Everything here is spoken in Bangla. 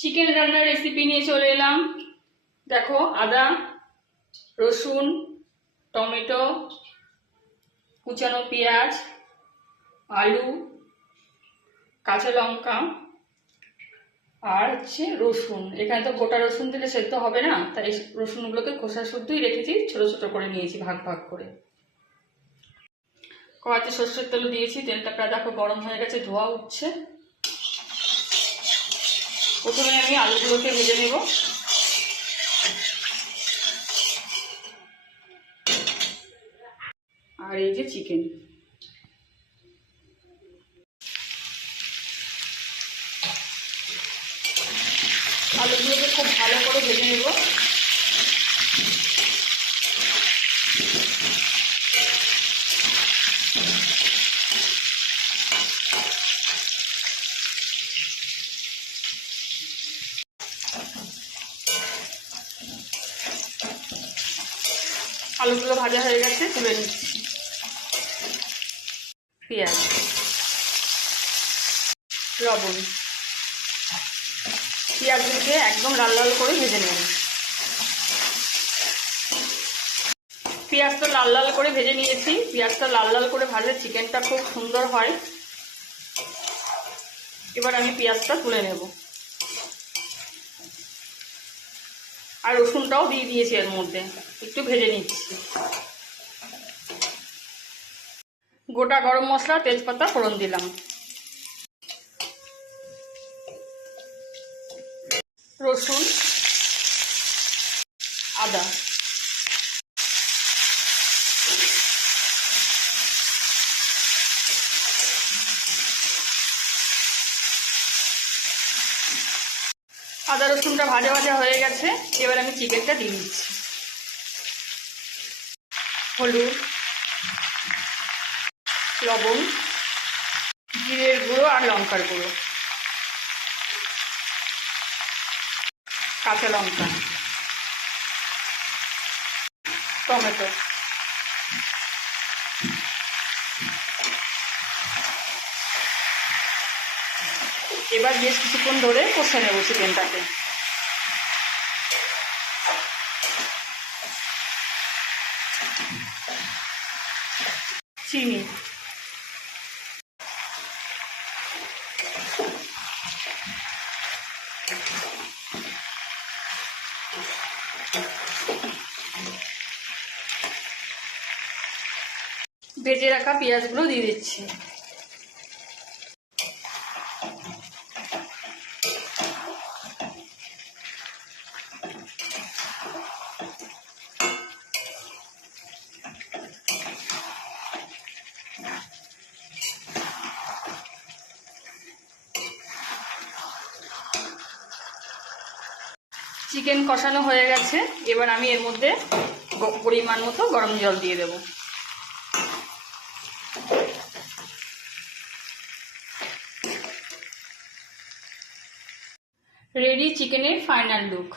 চিকেন রান্নার রেসিপি নিয়ে চলে এলাম। দেখো, আদা, রসুন, টমেটো, কুচানো পেঁয়াজ, আলু, কাঁচা লঙ্কা আর হচ্ছে রসুন। এখানে তো গোটা রসুন দিলে সেদ্ধ হবে না, তাই রসুনগুলোকে খোসা শুদ্ধই রেখেছি, ছোট ছোট করে নিয়েছি ভাগ ভাগ করে। কড়াইতে সর্ষের তেল দিয়েছি, তেলটা প্রায় দেখো গরম হয়ে গেছে, ধোয়া উঠছে। প্রথমে আমি আলুগুলোকে ভেজে নেব। আর এই যে চিকেন, আলুগুলোকে খুব ভালো করে ভেজে নেব। আলুগুলো ভাজা হয়ে গেছে, তুলে নিচ্ছি। পেঁয়াজ, লবণ, পেঁয়াজগুলোকে একদম লাল লাল করে ভেজে নেব। পেঁয়াজটা লাল লাল করে ভেজে নিয়েছি। পেঁয়াজটা লাল লাল করে ভাজলে চিকেনটা খুব সুন্দর হয়। এবার আমি পেঁয়াজটা তুলে নেব। আর রসুনটাও দিয়ে দিয়েছি এর মধ্যে, একটু ভেজে নিচ্ছি। গোটা গরম মশলা, তেজপাতা ফোড়ন দিলাম। রসুন, আদা, আদা রসুনটা ভাজা ভাজা হয়ে গেছে। এবার আমি চিকেনটা দিয়ে দিচ্ছি। হলুদ, লবণ, জিরের গুঁড়ো আর লঙ্কার গুঁড়ো, কাঁচা লঙ্কা, টমেটো। এবার বেশ কিছুক্ষণ ধরে কষে নেব চিকেনটাকে। চিনি, ভেজে রাখা পেঁয়াজগুলো দিয়ে দিচ্ছি। চিকেন কষানো হয়ে গেছে। এবার আমি এর মধ্যে পরিমাণ মতো গরম জল দিয়ে দেব। রেডি চিকেনের ফাইনাল লুক।